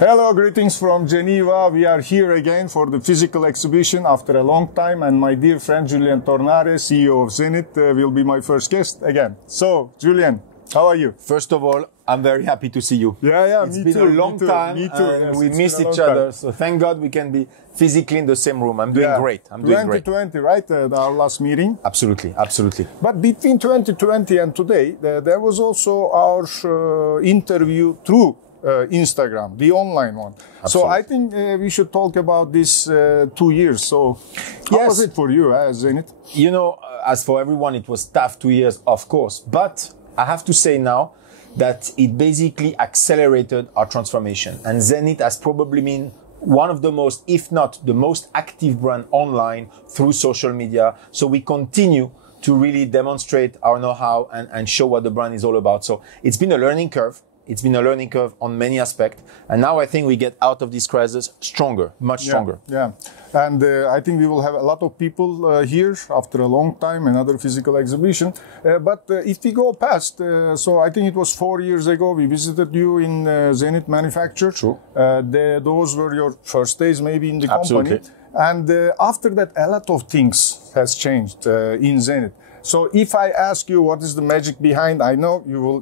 Hello, greetings from Geneva. We are here again for the physical exhibition after a long time, and my dear friend Julien Tornare, CEO of Zenith, will be my first guest again. So, Julien, how are you? First of all, I'm very happy to see you. Yeah, it's me been too. a long time. Me too. And yes, we missed each other, so thank God we can be physically in the same room. I'm doing great. I'm doing great. 2020, right? Our last meeting. Absolutely, absolutely. But between 2020 and today, there was also our interview through Instagram, the online one. Absolutely. So I think we should talk about this 2 years. So how was it for you, Zenith? You know, as for everyone, it was tough 2 years, of course. But I have to say now that it basically accelerated our transformation. And Zenith has probably been one of the most, if not the most active brand online through social media. So we continue to really demonstrate our know-how and show what the brand is all about. So it's been a learning curve. It's been a learning curve on many aspects. And now I think we get out of this crisis stronger, much stronger. Yeah. And I think we will have a lot of people here after a long time, another physical exhibition. But if we go past, so I think it was 4 years ago, we visited you in Zenith Manufacture. True. Those were your first days maybe in the Absolutely. company. And after that, a lot of things has changed in Zenith. So if I ask you what is the magic behind, I know you will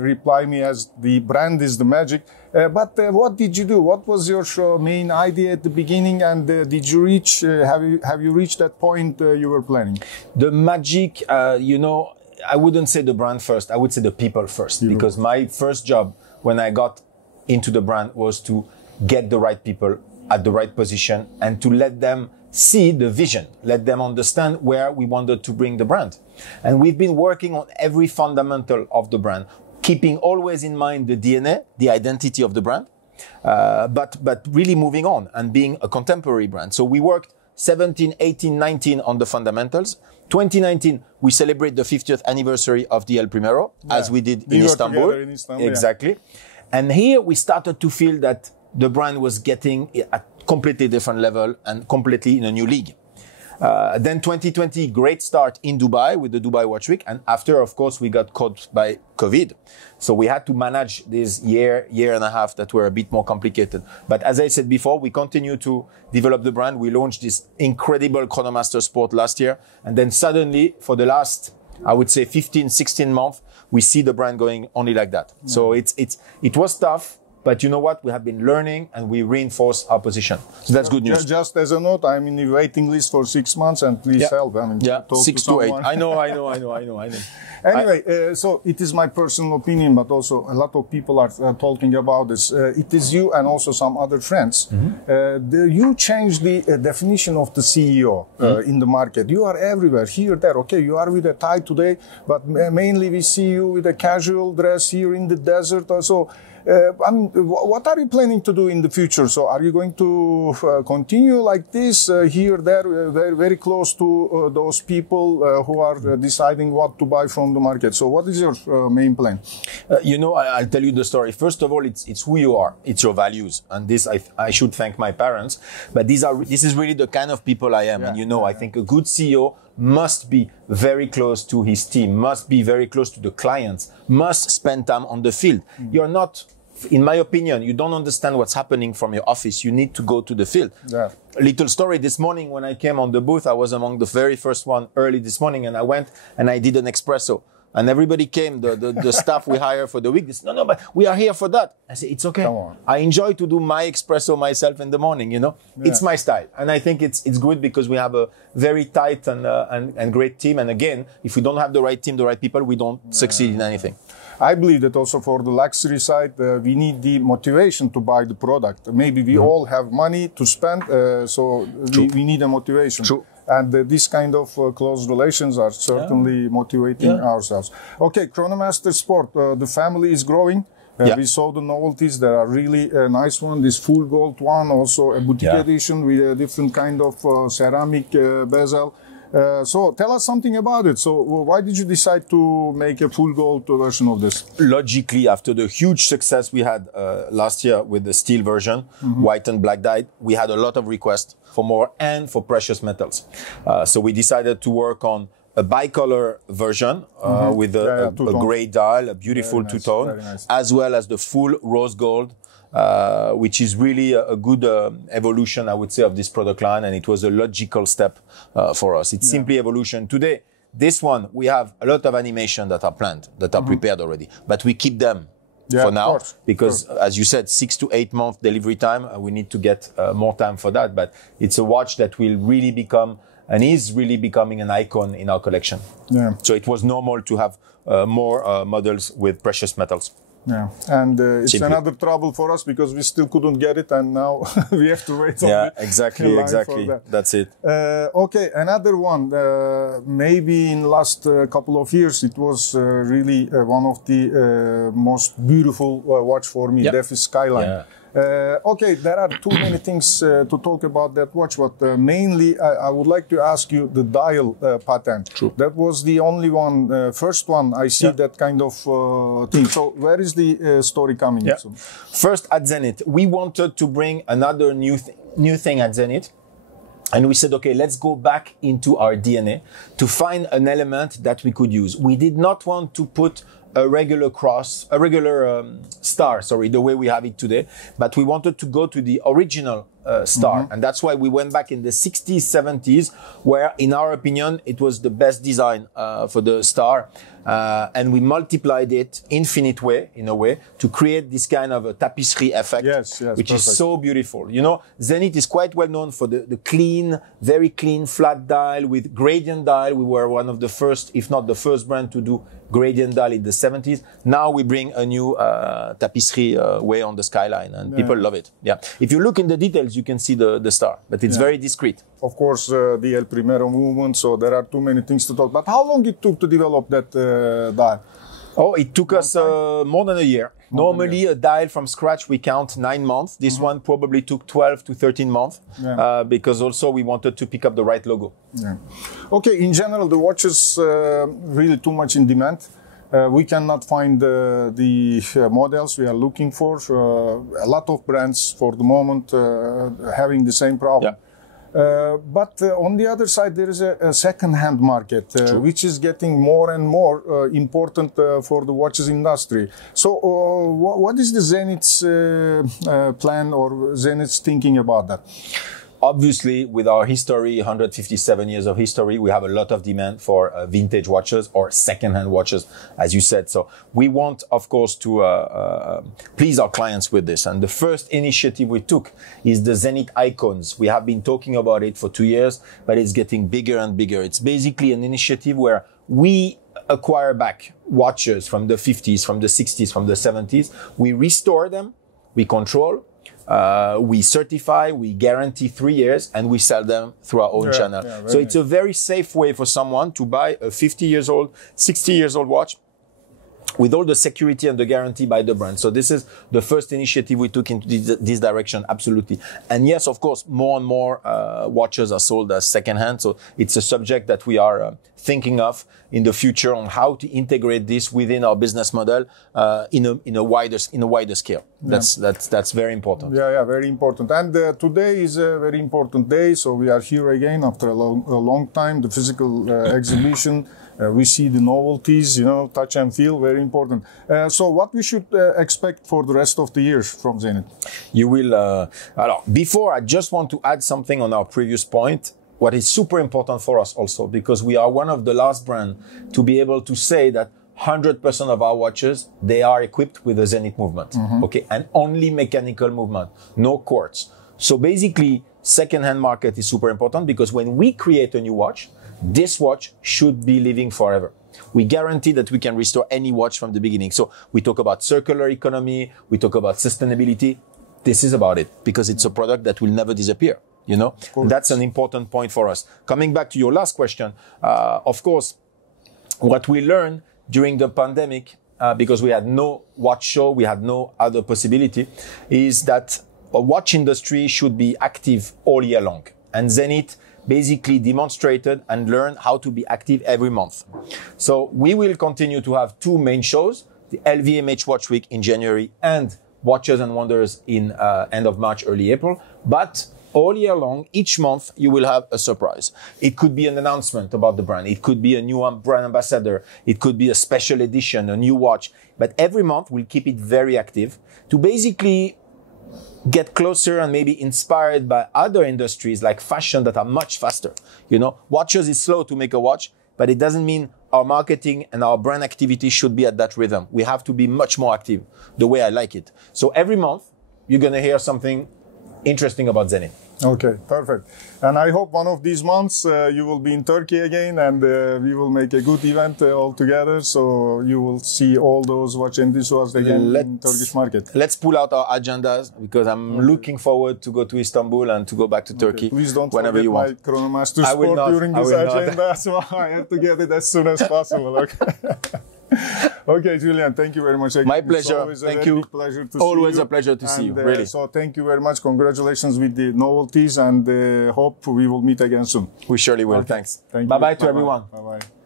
reply me as the brand is the magic. But what did you do? What was your main idea at the beginning? And did you reach? Have you reached that point you were planning? The magic, you know, I wouldn't say the brand first. I would say the people first. Because my first job when I got into the brand was to get the right people at the right position and to let them see the vision, let them understand where we wanted to bring the brand. And we've been working on every fundamental of the brand, keeping always in mind the DNA, the identity of the brand, but really moving on and being a contemporary brand. So we worked 17, 18, 19 on the fundamentals. 2019, we celebrate the 50th anniversary of the El Primero, as we did in Istanbul. Exactly. And here we started to feel that the brand was getting at completely different level and completely in a new league. Then 2020, great start in Dubai with the Dubai Watch Week. And after, of course, we got caught by COVID. So we had to manage this year and a half that were a bit more complicated. But as I said before, we continue to develop the brand. We launched this incredible Chronomaster Sport last year. And then suddenly, for the last, I would say 15, 16 months, we see the brand going only like that. Mm. So it was tough. But you know what? We have been learning and we reinforce our position. So that's good news. Just as a note, I'm in the waiting list for 6 months and please help. I mean, 6 to 8. I know. Anyway, so it is my personal opinion, but also a lot of people are talking about this. It is you and also some other friends. Mm-hmm. You changed the definition of the CEO in the market. You are everywhere, here, there. Okay, you are with a tie today, but mainly we see you with a casual dress here in the desert. So, I mean, what are you planning to do in the future? So are you going to continue like this, here, there, very, very close to those people who are deciding what to buy from the market? So what is your main plan? You know, I'll tell you the story. First of all, it's who you are. It's your values. And this, I should thank my parents. But this is really the kind of people I am. And you know, I think a good CEO must be very close to his team, must be very close to the clients, must spend time on the field. You're not, in my opinion, you don't understand what's happening from your office. You need to go to the field. Yeah. A little story, this morning when I came on the booth, I was among the very first one early this morning, and I went and I did an espresso. And everybody came, the staff we hire for the week. They said, no, but we are here for that. I said, it's okay. I enjoy to do my espresso myself in the morning, you know. Yeah. It's my style. And I think it's good because we have a very tight and great team. And again, if we don't have the right team, the right people, we don't succeed in anything. I believe that also for the luxury side, we need the motivation to buy the product. Maybe we all have money to spend, so we need a motivation. True. And this kind of close relations are certainly motivating ourselves. Okay, Chronomaster Sport, the family is growing. We saw the novelties. There are really nice one. This full gold one, also a boutique edition with a different kind of ceramic bezel. So tell us something about it. So why did you decide to make a full gold version of this? Logically, after the huge success we had last year with the steel version, white and black dyed, we had a lot of requests for more and for precious metals. So we decided to work on a bicolor version with a gray dial, a beautiful two-tone, as well as the full rose gold which is really a good evolution, I would say, of this product line. And it was a logical step for us. It's simply evolution. Today, this one, we have a lot of animation that are planned, that are prepared already, but we keep them for now, because as you said, 6 to 8 month delivery time, we need to get more time for that. But it's a watch that will really become and is really becoming an icon in our collection. Yeah. So it was normal to have more models with precious metals. Yeah, and it's another trouble for us because we still couldn't get it, and now we have to wait. Exactly. That's it. Okay, another one. Maybe in last couple of years, it was really one of the most beautiful watch for me, Zenith Skyline. Yeah. Okay, there are too many things to talk about that watch, but mainly I would like to ask you the dial pattern. True. That was the only one, first one I see that kind of thing. So where is the story coming from? First, at Zenith, we wanted to bring another new thing at Zenith. And we said, okay, let's go back into our DNA to find an element that we could use. We did not want to put a regular star, the way we have it today, but we wanted to go to the original star. And that's why we went back in the 60s, 70s, where in our opinion, it was the best design for the star. And we multiplied it infinite way, in a way, to create this kind of a tapestry effect, which is so beautiful. You know, Zenith is quite well known for the clean, very clean flat dial with gradient dial. We were one of the first, if not the first brand to do gradient dial in the 70s. Now we bring a new tapestry way on the Skyline, and people love it. Yeah. If you look in the details, you can see the star, but it's very discreet. Of course, the El Primero movement, so there are too many things to talk about. How long it took to develop that dial? Oh, it took us more than a year. Normally, a dial from scratch, we count 9 months. This one probably took 12 to 13 months because also we wanted to pick up the right logo. Yeah. Okay, in general, the watch is really too much in demand. We cannot find the models we are looking for. A lot of brands for the moment having the same problem. Yeah. But on the other side, there is a second-hand market, which is getting more and more important for the watches industry. So what is the Zenith's plan or Zenith's thinking about that? Obviously, with our history, 157 years of history, we have a lot of demand for vintage watches or second-hand watches, as you said. So we want, of course, to please our clients with this. And the first initiative we took is the Zenith Icons. We have been talking about it for 2 years, but it's getting bigger and bigger. It's basically an initiative where we acquire back watches from the 50s, from the 60s, from the 70s. We restore them, we control, we certify, we guarantee 3 years, and we sell them through our own channel. So it's a very safe way for someone to buy a 50 years old, 60 years old watch with all the security and the guarantee by the brand. So this is the first initiative we took into this direction, absolutely. And yes, of course, more and more watches are sold as secondhand. So it's a subject that we are thinking of in the future on how to integrate this within our business model in a wider scale. That's very important. Yeah, very important. And today is a very important day. So we are here again after a long time. The physical exhibition. We see the novelties, touch and feel, very important. So what we should expect for the rest of the year from Zenith? You will, before I just want to add something on our previous point, what is super important for us also, because we are one of the last brands to be able to say that 100% of our watches, they are equipped with a Zenith movement, okay? And only mechanical movement, no quartz. So basically, second-hand market is super important because when we create a new watch, this watch should be living forever. We guarantee that we can restore any watch from the beginning. So we talk about circular economy, we talk about sustainability. This is about it because it's a product that will never disappear, That's an important point for us. Coming back to your last question, of course, what we learned during the pandemic, because we had no watch show, we had no other possibility, is that a watch industry should be active all year long. And Zenith basically demonstrated and learned how to be active every month. So we will continue to have 2 main shows, the LVMH Watch Week in January and Watches and Wonders in end of March, early April. But all year long, each month, you will have a surprise. It could be an announcement about the brand. It could be a new brand ambassador. It could be a special edition, a new watch. But every month, we'll keep it very active to basically get closer and maybe inspired by other industries like fashion that are much faster. You know, watches is slow to make a watch, but it doesn't mean our marketing and our brand activity should be at that rhythm. We have to be much more active, the way I like it. So every month, you're going to hear something interesting about Zenith. Okay, perfect. And I hope one of these months you will be in Turkey again, and we will make a good event all together. So you will see all those watch enthusiasts again in Turkish market. Let's pull out our agendas, because I'm looking forward to go to Istanbul and to go back to Turkey. Please don't whenever forget you my want. Chronomaster Sport during this agenda, so I have to get it as soon as possible. Okay. Okay, Julien, thank you very much again. My pleasure. Thank you. Pleasure to always see you. A pleasure to see you. Really. So thank you very much. Congratulations with the novelties, and hope we will meet again soon. We surely will. Okay. Thanks. Thank you. Bye-bye to everyone. Bye-bye.